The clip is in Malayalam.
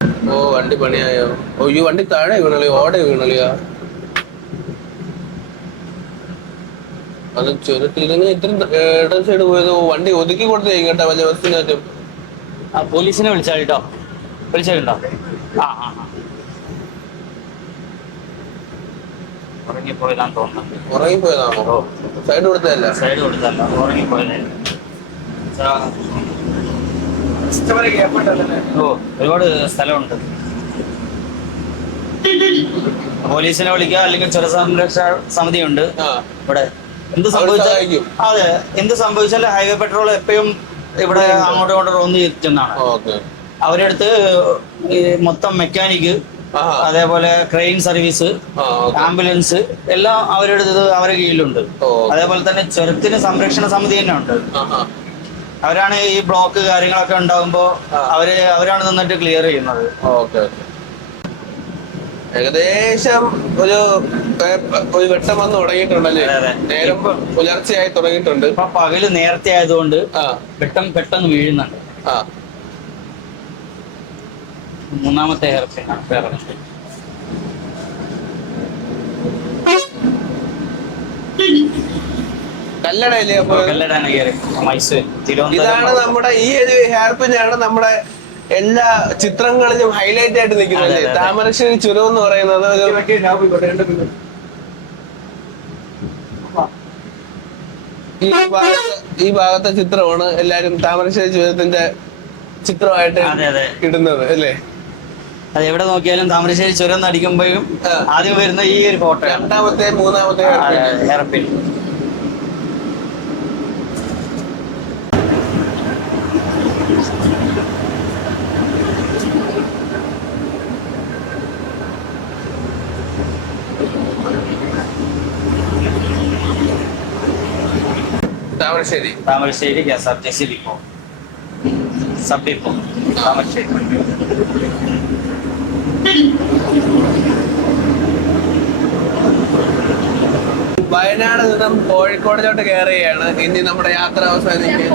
ഓ വണ്ടി പണിയായോ? ഓ ഈ വണ്ടി താഴെ വീണളിയോ? ഓട വീണളിയാ? അത് ചെറുത്ത് ഇതിന് ഇത്ര ഇടം സൈഡ് പോയത്. വണ്ടി ഒതുക്കി കൊടുത്തേ കേട്ടാ വലിയ ബസ്സിനകത്തും. ആ പോലീസിനെ വിളിച്ചാൽ കേട്ടോ. വിളിച്ചിട്ടുണ്ടോ? ആ ആ ആ ഉറങ്ങിപ്പോയതാന്ന് തോന്നുന്നു. ഉറങ്ങിപ്പോയതാണോ? ഓ സൈഡ് കൊടുത്തതല്ല. സൈഡ് കൊടുത്തല്ല, ഉറങ്ങിപ്പോയതായിരുന്നു. ഓ ഒരുപാട് സ്ഥലമുണ്ട്. പോലീസിനെ വിളിക്കുക, അല്ലെങ്കിൽ ജലസംരക്ഷണ സമിതിയുണ്ട് ആ ഇവിടെ. എന്ത് അവര് സംഭവിച്ചാൽ സഹായിക്കും. അതെ, എന്ത് സംഭവിച്ചാലും ഹൈവേ പെട്രോൾ എപ്പോഴും ഇവിടെ അങ്ങോട്ടും ഇങ്ങോട്ടും റോന്ന് ചെന്നാണ്. ഓക്കെ. അവരെടുത്ത് ഈ മൊത്തം മെക്കാനിക്ക്, ആഹാ. അതേപോലെ ക്രെയിൻ സർവീസ്, ആ ഓക്കെ. ആംബുലൻസ് എല്ലാം അവരെടുത്തത് അവരുടെ കീഴിലുണ്ട്. ഓ അതേപോലെ തന്നെ ചുരത്തിന് സംരക്ഷണ സമിതി തന്നെ ഉണ്ട്. ആഹാ. അവരാണ് ഈ ബ്ലോക്ക് കാര്യങ്ങളൊക്കെ ഉണ്ടാകുമ്പോൾ ആ. അവരാണ് നിന്നിട്ട് ക്ലിയർ ചെയ്യുന്നത്. ഓക്കെ. ഏകദേശം ഒരു ഒരു വെട്ടം വന്ന് തുടങ്ങിയിട്ടുണ്ടല്ലേ? അതെ, അതെ. നേരം പുലർച്ചയായി തുടങ്ങിയിട്ടുണ്ട്. ഇപ്പൊ പകല് നേരത്തെ ആയതുകൊണ്ട് ആ പെട്ടെന്ന് വീഴുന്നുണ്ട്. ആ മൂന്നാമത്തെ ഹെയർ പിന്നാണ് വേറെ. കല്ലടയല്ലേ അപ്പൊ? കല്ലടാണ് കയറി മൈസൂർ ഇതാണ് തിരുവനന്തപുരം. നമ്മുടെ ഈ ഒരു ഹെയർ പിന്നാണ് നമ്മുടെ എല്ലാ ചിത്രങ്ങളിലും ഹൈലൈറ്റ് ആയിട്ട് നിൽക്കുന്നത്. അതെ, അതെ. താമരശ്ശേരി ചുരം എന്ന് പറയുന്നത് ഒരു ഈ ഭാഗത്തെ ചിത്രമാണ് എല്ലാരും താമരശ്ശേരി ചുരത്തിന്റെ ചിത്രമായിട്ട് അതെ, അതെ. ഇടുന്നത് അല്ലേ? അത് എവിടെ നോക്കിയാലും താമരശ്ശേരി ചുരം നടിക്കുമ്പോഴും ആദ്യം വരുന്ന ഈ ഒരു ഫോട്ടോ. രണ്ടാമത്തെ മൂന്നാമത്തെ hair pin. Thamarassery KSRTC depot, sub depot Thamarassery. Wayanad നിന്നും കോഴിക്കോടിലോട്ട് കയറുകയാണ്. ഇനി നമ്മുടെ യാത്ര അവസാനിക്കും.